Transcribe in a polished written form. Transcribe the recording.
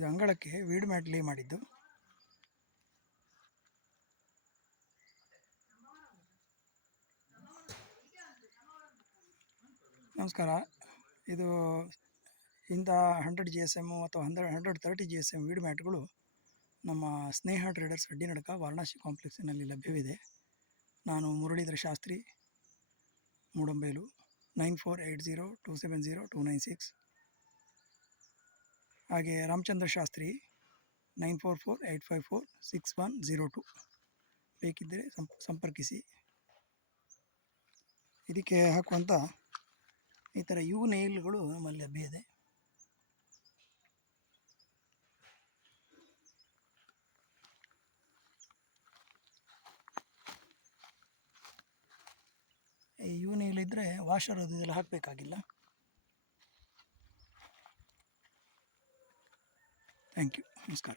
ಇದು ಅಂಗಳಕ್ಕೆ weed mat ಲೇ ಮಾಡಿದ್ದು. ನಮಸ್ಕಾರ. ಇದು ಇಂಥ 100 GSM ಅಥವಾ 130 GSM ವೀಡ್ ಮ್ಯಾಟ್ಗಳು ನಮ್ಮ ಸ್ನೇಹ ಟ್ರೇಡರ್ಸ್ ಅಡ್ಡಿನಡಕ ವಾರಣಾಸಿ ಕಾಂಪ್ಲೆಕ್ಸಿನಲ್ಲಿ ಲಭ್ಯವಿದೆ. ನಾನು ಮುರಳೀಧರ ಶಾಸ್ತ್ರಿ, ಮೂಡಂಬೈಲು, 9480270296. ಹಾಗೆ ರಾಮಚಂದ್ರ ಶಾಸ್ತ್ರಿ 9448546102. ಬೇಕಿದ್ದರೆ ಸಂಪರ್ಕಿಸಿ. ಇದಕ್ಕೆ ಹಾಕುವಂಥ ಈ ಥರ ಯು ನೈಲ್ಗಳು ನಮ್ಮಲ್ಲಿ ಲಭ್ಯ ಇದೆ. ಈ ಯು ನೈಲ್ ಇದ್ದರೆ ವಾಷರ್ ಅದು ಇದೆಲ್ಲ ಹಾಕಬೇಕಾಗಿಲ್ಲ. Thank you. ನಮಸ್ಕಾರ.